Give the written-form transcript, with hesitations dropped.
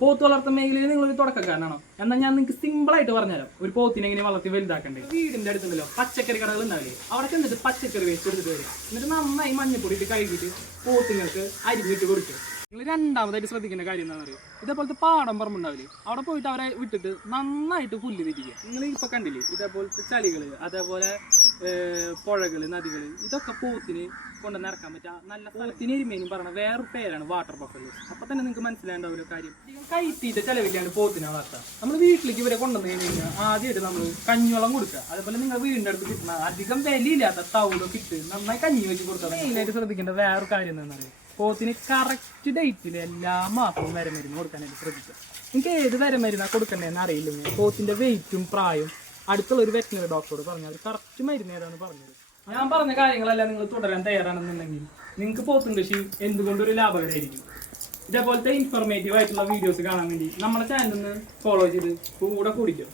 പോത്ത് വളർത്തുന്ന മേഖലയിൽ നിങ്ങളൊരു തുടക്കക്കാരനാണോ? എന്നാൽ ഞാൻ നിങ്ങൾക്ക് സിമ്പിളായിട്ട് പറഞ്ഞുതരാം ഒരു പോത്തിനെ എങ്ങനെ വളർത്തി വലുതാക്കണ്ടേ. വീടിൻ്റെ അടുത്തുണ്ടല്ലോ പച്ചക്കറി കടകൾ ഉണ്ടാവില്ലേ, അവിടെ ചെന്നിട്ട് പച്ചക്കറി വേസ്റ്റ് എടുത്തിട്ട് വരിക. എന്നിട്ട് നന്നായി മഞ്ഞപ്പൊടി ഇട്ട് കഴുകിയിട്ട് പോത്തുങ്ങൾക്ക് അരിഞ്ഞിട്ട് കൊടുക്കുക. നിങ്ങൾ രണ്ടാമതായിട്ട് ശ്രദ്ധിക്കേണ്ട കാര്യം എന്താണെന്ന് അറിയോ? ഇതേപോലത്തെ പാടം പറമ്പുണ്ടാവില്ലേ, അവിടെ പോയിട്ട് അവരെ വിട്ടിട്ട് നന്നായിട്ട് പുല്ല് തിരിക്കുക. നിങ്ങൾ ഇപ്പോൾ കണ്ടില്ലേ ഇതേപോലത്തെ ചളികൾ, അതേപോലെ പുഴകൾ, നദികൾ, ഇതൊക്കെ പോത്തിന് കൊണ്ടുവന്ന് ഇറക്കാൻ പറ്റുക. നല്ല പോത്തിന് എരുമേനും പറഞ്ഞ വേറൊരു പേരാണ് വാട്ടർ ബഫല്ലോ. അപ്പോൾ തന്നെ നിങ്ങൾക്ക് മനസ്സിലായേണ്ട ഒരു കാര്യം, കയറ്റിയിട്ട് ചിലവില്ലാണ്ട് പോത്തിനെ വളർത്താം. നമ്മൾ വീട്ടിലേക്ക് ഇവരെ കൊണ്ടുവന്ന് കഴിഞ്ഞാൽ ആദ്യമായിട്ട് നമ്മൾ കഞ്ഞിവെള്ളം കൊടുക്കുക. അതേപോലെ നിങ്ങൾ വീടിൻ്റെ അടുത്ത് കിട്ടുന്ന അധികം വിലയില്ലാത്ത തൗലൊക്കെ ഇട്ട് നന്നായി കഞ്ഞി വെച്ച് കൊടുക്കുക. മെയിനായിട്ട് ശ്രദ്ധിക്കേണ്ട വേറൊരു കാര്യം എന്താണെന്ന് അറിയാം, പോത്തിന് കറക്റ്റ് ഡേറ്റിൽ എല്ലാ മാസവും വരമരുന്ന് കൊടുക്കാനായിട്ട് ശ്രദ്ധിക്കുക. നിങ്ങൾക്ക് ഏത് വരമരുന്നാണ് കൊടുക്കേണ്ടതെന്ന് അറിയില്ലെങ്കിൽ പോത്തിൻ്റെ വെയിറ്റും പ്രായവും അടുത്തുള്ള ഒരു വെറ്റിനറി ഡോക്ടറോട് പറഞ്ഞാൽ കറക്റ്റ് മരുന്ന് ഏതാണെന്ന് പറഞ്ഞത്. ഞാൻ പറഞ്ഞ കാര്യങ്ങളെല്ലാം നിങ്ങൾ തുടരാൻ തയ്യാറാണെന്നുണ്ടെങ്കിൽ നിങ്ങൾക്ക് പോത്തും കൃഷി എന്തുകൊണ്ടൊരു ലാഭകരമായിരിക്കും. ഇതേപോലത്തെ ഇൻഫോർമേറ്റീവ് ആയിട്ടുള്ള വീഡിയോസ് കാണാൻ വേണ്ടി നമ്മുടെ ചാനലിൽ നിന്ന് ഫോളോ ചെയ്ത് കൂടെ കൂടിക്കും.